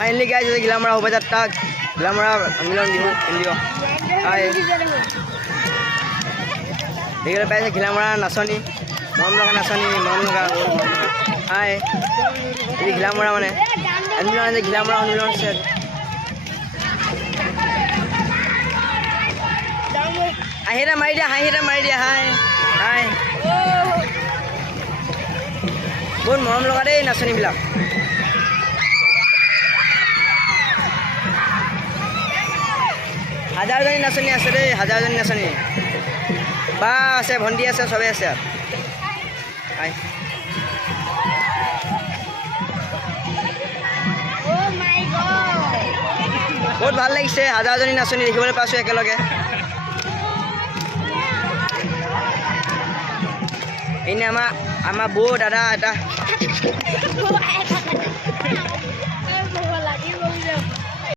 Finally guys, Ghilamara hoba jattra, Ghilamara মিলন Bihu India. হাই দেখিবলৈ পাইছে Ghilamara নাচনি, মৰম লগা নাচনি, মৰম লগা। হাই এই Ghilamara মানে মিলন আছে, Ghilamara মিলন আছে। আহিটা মাৰি দিয়া, হাঁহিটা মাৰি দিয়া। হাই হাই বহুত মৰম লগা দেই নাচনিবিলাক। হাজাৰজনী নাচনি আছে দেই, হাজাৰজনী নাচনি। বা আছে, ভণ্টি আছে, চবেই আছে। হাই বহুত ভাল লাগিছে, হাজাৰজনী নাচনি দেখিবলৈ পাইছোঁ একেলগে। এনে আমাৰ বৌ দাদা এটা